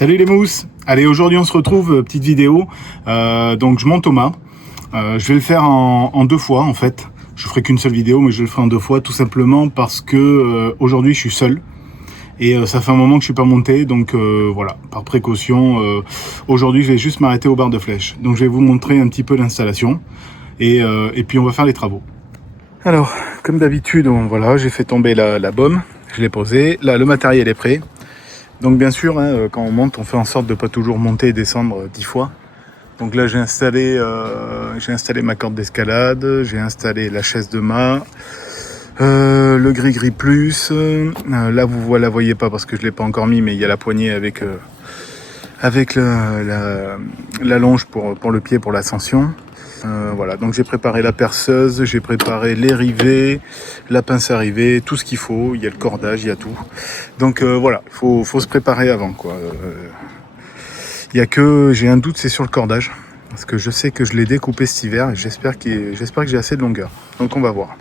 Salut les mousses. Allez, aujourd'hui on se retrouve, petite vidéo. Donc je monte au mât. Je vais le faire en deux fois en fait. Je ferai qu'une seule vidéo, mais je le ferai en deux fois, tout simplement parce que aujourd'hui je suis seul. Et ça fait un moment que je suis pas monté, donc voilà, par précaution, aujourd'hui je vais juste m'arrêter aux barres de flèche. Donc je vais vous montrer un petit peu l'installation et puis on va faire les travaux. Alors, comme d'habitude, voilà, j'ai fait tomber la baume, je l'ai posée, là le matériel est prêt. Donc bien sûr, hein, quand on monte, on fait en sorte de pas toujours monter et descendre 10 fois. Donc là j'ai installé ma corde d'escalade, j'ai installé la chaise de mât, le gris-gris plus, là vous la voyez pas parce que je l'ai pas encore mis, mais il y a la poignée avec la longe pour le pied, pour l'ascension. Voilà, donc j'ai préparé la perceuse, j'ai préparé les rivets, la pince à rivets, tout ce qu'il faut, il y a le cordage, il y a tout. Donc voilà, faut se préparer avant quoi. Il y a que j'ai un doute, c'est sur le cordage parce que je sais que je l'ai découpé cet hiver et j'espère que j'ai assez de longueur. Donc on va voir.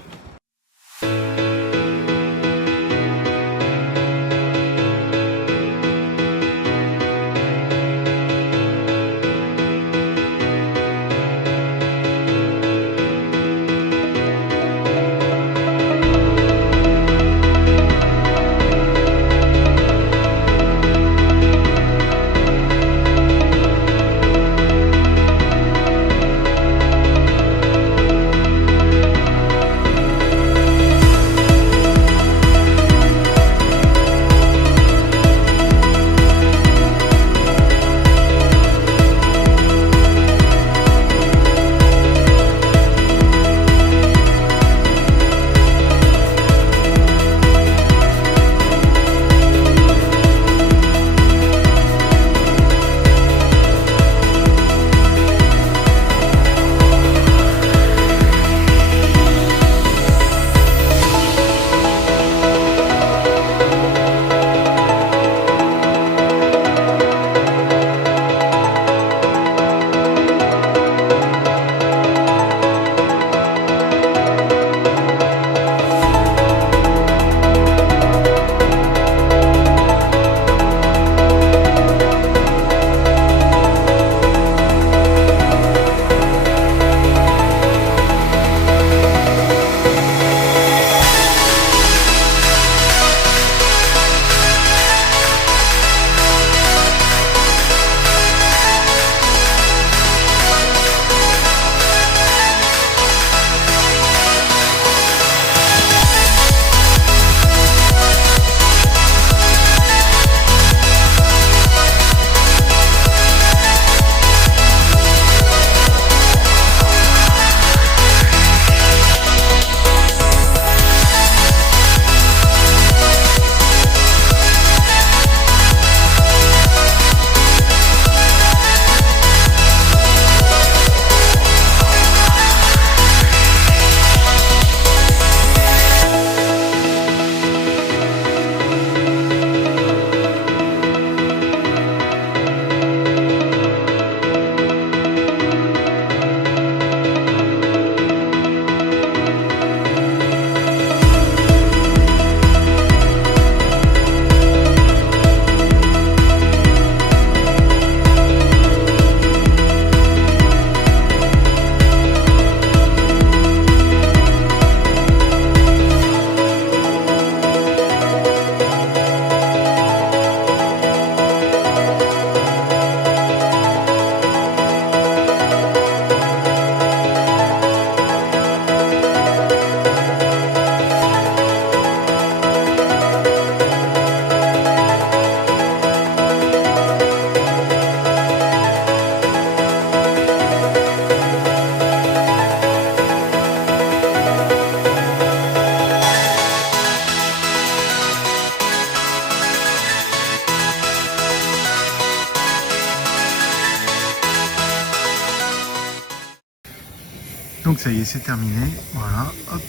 Donc ça y est, c'est terminé. Voilà, hop,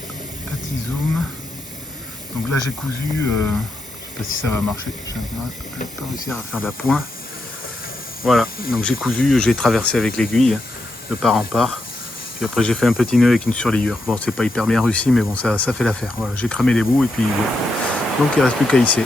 petit zoom. Donc là j'ai cousu, je sais pas si ça va marcher, je vais pas réussir à faire la pointe. Voilà, donc j'ai cousu, j'ai traversé avec l'aiguille, de part en part. Puis après j'ai fait un petit nœud avec une surlignure. Bon, c'est pas hyper bien réussi, mais bon, ça fait l'affaire. Voilà, j'ai cramé les bouts et puis donc il reste plus qu'à hisser.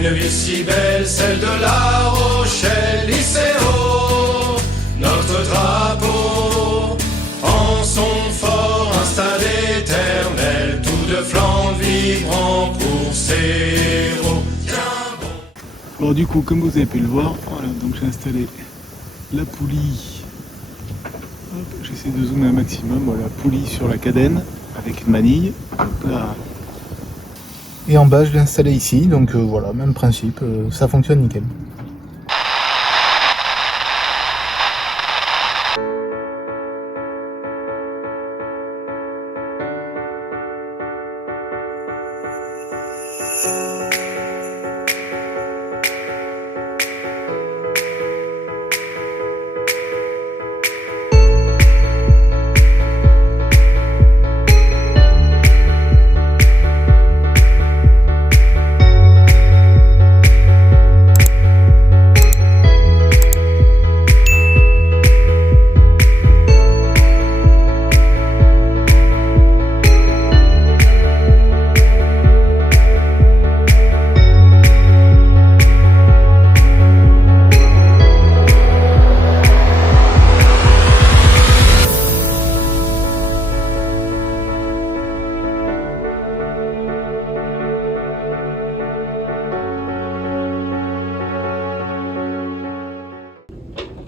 une ville si belle, celle de La Rochelle, lycéo, notre drapeau, en son fort instinct éternel, tout de Flandre vibrant pour ses héros. Alors du coup, comme vous avez pu le voir, voilà, donc j'ai installé la poulie. Hop, j'essaie de zoomer un maximum, voilà, poulie sur la cadène avec une manille. Hop là. Et en bas, je l'ai installé ici, donc voilà, même principe, ça fonctionne nickel.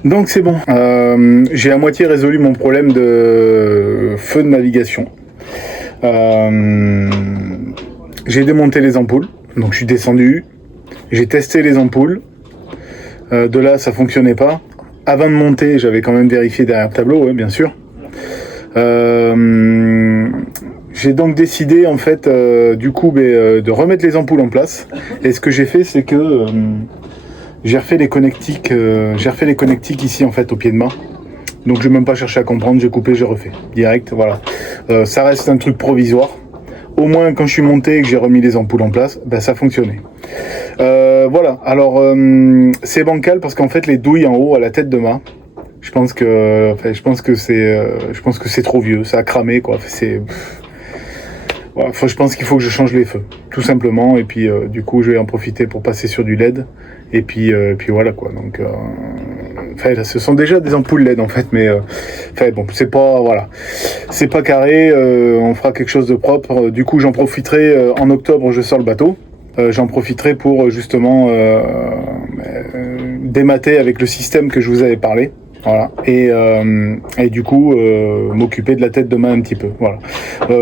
Donc c'est bon, j'ai à moitié résolu mon problème de feu de navigation. J'ai démonté les ampoules, donc je suis descendu, j'ai testé les ampoules, de là ça fonctionnait pas. Avant de monter, j'avais quand même vérifié derrière le tableau, ouais, bien sûr. J'ai donc décidé en fait du coup de remettre les ampoules en place. Et ce que j'ai fait, c'est que j'ai refait les connectiques ici en fait au pied de mât. Donc je n'ai même pas cherché à comprendre, j'ai coupé, j'ai refait direct, voilà. Ça reste un truc provisoire. Au moins quand je suis monté et que j'ai remis les ampoules en place, ben, ça fonctionnait. Voilà, alors c'est bancal parce qu'en fait les douilles en haut à la tête de mât, je pense que c'est trop vieux, ça a cramé quoi. Voilà, je pense qu'il faut que je change les feux, tout simplement. Et puis du coup, je vais en profiter pour passer sur du LED. Et puis voilà quoi. Donc, là, ce sont déjà des ampoules LED en fait, mais bon, c'est pas carré. On fera quelque chose de propre. Du coup, j'en profiterai en octobre. Je sors le bateau. J'en profiterai pour justement démater avec le système que je vous avais parlé. Voilà, et du coup m'occuper de la tête de mât un petit peu. Voilà,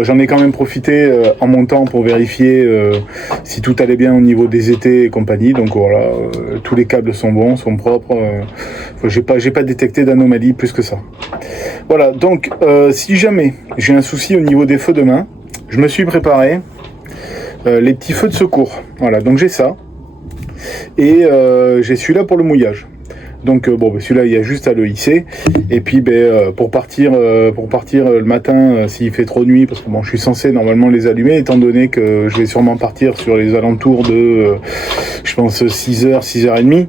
j'en ai quand même profité en montant pour vérifier si tout allait bien au niveau des étais et compagnie. Donc voilà, tous les câbles sont bons, sont propres. J'ai pas détecté d'anomalie plus que ça. Voilà, donc si jamais j'ai un souci au niveau des feux de main, je me suis préparé les petits feux de secours. Voilà, donc j'ai ça et j'ai celui-là pour le mouillage. Donc celui-là il y a juste à le hisser et puis pour partir le matin s'il fait trop nuit, parce que je suis censé normalement les allumer étant donné que je vais sûrement partir sur les alentours de je pense 6h, 6h30.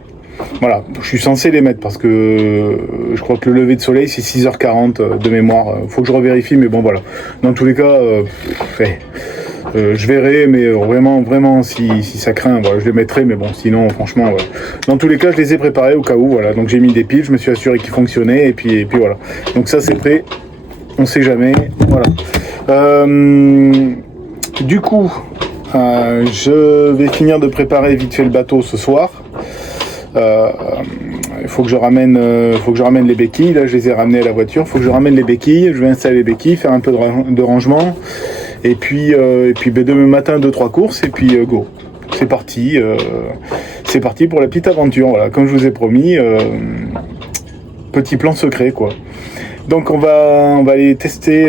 Voilà, je suis censé les mettre parce que je crois que le lever de soleil c'est 6h40 de mémoire, faut que je revérifie, mais bon voilà. Dans tous les cas je verrai, mais vraiment si ça craint, voilà, je les mettrai, mais bon, sinon franchement voilà. Dans tous les cas je les ai préparés au cas où, voilà, donc j'ai mis des piles, je me suis assuré qu'ils fonctionnaient et puis voilà, donc ça c'est prêt, on sait jamais, voilà. Du coup je vais finir de préparer vite fait le bateau ce soir. Il faut que je ramène les béquilles, là je les ai ramenées à la voiture, il faut que je ramène les béquilles, je vais installer les béquilles, faire un peu de rangement. Et puis demain matin 2-3 courses et puis go. C'est parti pour la petite aventure. Voilà, comme je vous ai promis, petit plan secret quoi. Donc on va aller tester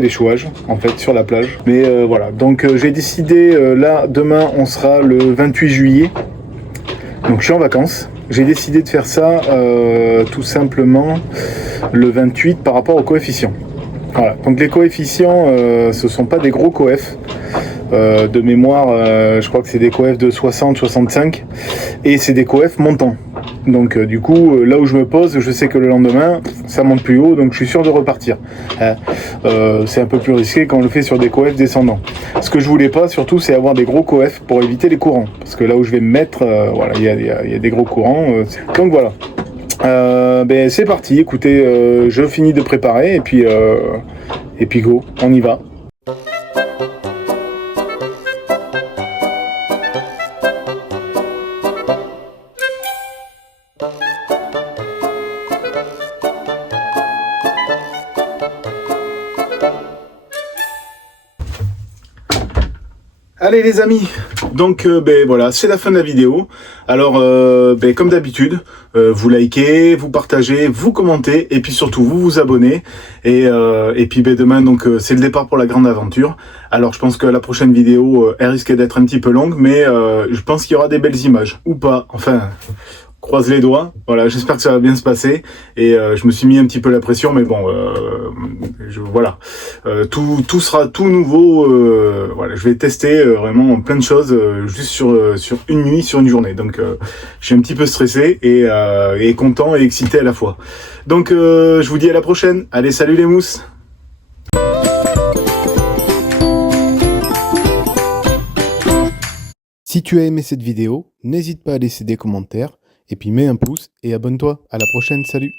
l'échouage en fait sur la plage. Mais voilà, donc j'ai décidé là demain on sera le 28 juillet. Donc je suis en vacances. J'ai décidé de faire ça tout simplement le 28 par rapport au coefficient. Voilà, donc les coefficients, ce sont pas des gros coefs. De mémoire, je crois que c'est des coefs de 60-65 et c'est des coefs montants. Donc du coup, là où je me pose, je sais que le lendemain, ça monte plus haut, donc je suis sûr de repartir. C'est un peu plus risqué quand on le fait sur des coefs descendants. Ce que je voulais pas, surtout, c'est avoir des gros coefs pour éviter les courants. Parce que là où je vais me mettre, voilà, il y a des gros courants. Donc voilà. Ben, c'est parti, écoutez, je finis de préparer et puis go, on y va. Allez les amis, donc ben voilà, c'est la fin de la vidéo. Alors ben, comme d'habitude, vous likez, vous partagez, vous commentez et puis surtout vous vous abonnez. Et puis ben, demain donc c'est le départ pour la grande aventure. Alors je pense que la prochaine vidéo elle risque d'être un petit peu longue, mais je pense qu'il y aura des belles images ou pas. Enfin, croise les doigts. Voilà, j'espère que ça va bien se passer. Et je me suis mis un petit peu la pression, mais bon, voilà, tout sera tout nouveau. Voilà, je vais tester vraiment plein de choses juste sur une nuit, sur une journée. Donc, je suis un petit peu stressé et content et excité à la fois. Donc, je vous dis à la prochaine. Allez, salut les mousses. Si tu as aimé cette vidéo, n'hésite pas à laisser des commentaires. Et puis mets un pouce et abonne-toi. À la prochaine, salut!